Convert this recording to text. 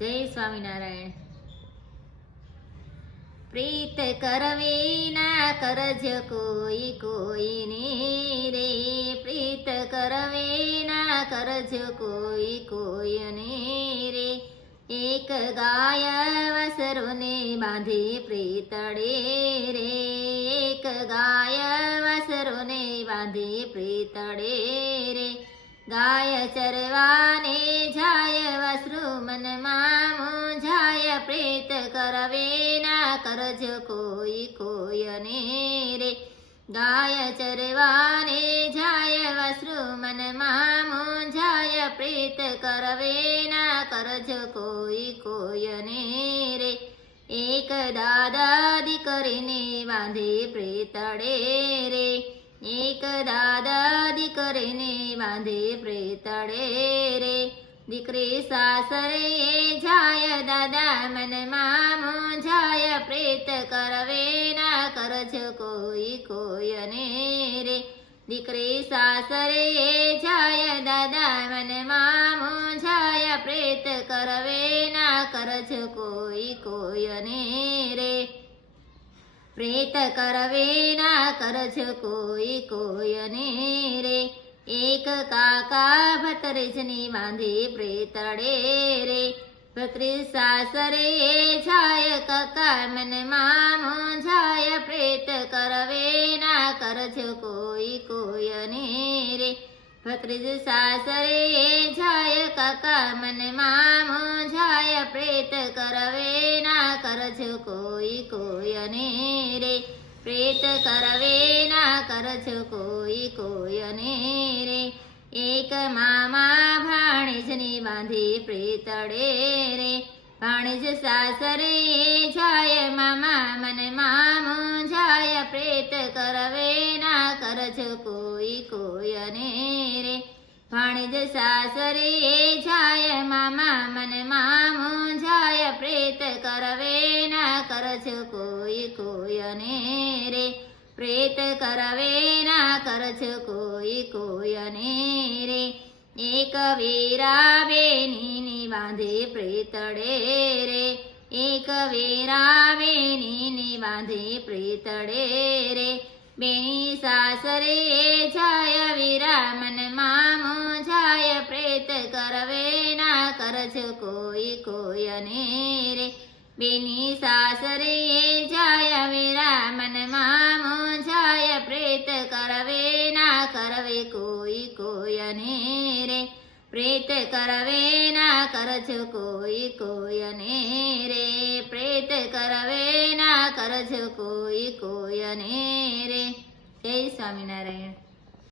જય સ્વામિનારાયણ. પ્રીત કરવી ના કરજ કોઈ કોઈની રે. પ્રીત કરવી ના કરજ કોઈ કોઈની રે. એક ગાય વસરોને બાંધી પ્રીતડે રે. એક ગાય વસરોને બાંધી પ્રીતડે રે. ગાય ચરવાને જાય વસરુ મનમાં પ્રેત કરવે ના કરજ કોઈ કોયને રે. ગાય ચરવાને જાય વસરુ મનમાં મૂંઝાય પ્રેત કરવે ના કરજ કોઈ કોયને રે. એક દાદા દીકરીને બાંધે પ્રેતડે રે. એક દાદા દીકરીને બાંધે પ્રેતડે રે. દીકરી સાસરે મનમાં મૂંઝાય પ્રીત કરવે ના કરજો કોઈ કોયને રે. દીકરી સાસરે જાય દાદા મનમાં મૂંઝાય પ્રીત કરવે ના કરજો કોઈ કોયને રે. પ્રેત કરવે ના કરજો કોઈ કોયને રે. એક કાકા ભતરીજની બાંધી પ્રેતડે રે. સાસરે છાય કાકા મનમાં મૂંઝાય પ્રેત કરવે ના કરજ કોઈ કોયને રે ભત્રીજ સાસરે છાય કાકા મનમાં મૂંઝાય પ્રેત કરવે ના કરજ કોઈ કોયને રે પ્રેત કરવે ના કરજ કોઈ કોયને એક મામા ભાણેજની બાંધી પ્રેતડે રે. ભાણેજ સાસરે જાય, મામા મનમાં જાય પ્રેત કરવે ના કરજ કોઈ કોયને રે. ભાણેજ સાસરે જાય, મામા મનમાં જાય પ્રેત કરવે ના કરજ કોઈ કોયને રે. પ્રેત કરવે ના કરજ કોઈ કોયને રે. એક વેરા બેની બાંધે પ્રેતડે રે. એક વેરા બેની બાંધે પ્રેતડે રે. બેની સાસરે જાય વીરા મામો જાય પ્રેત કરવે ના કરજ કોઈ કોયને રે. બેની સાસરે જાય વીરા પ્રેત કરવે ના કરવે કોઈ કોયને રે પ્રેત કરવે ના કરજ કોઈ કોયને રે પ્રેત કરવે ના કરજ કોઈ કોયને રે જય સ્વામિનારાયણ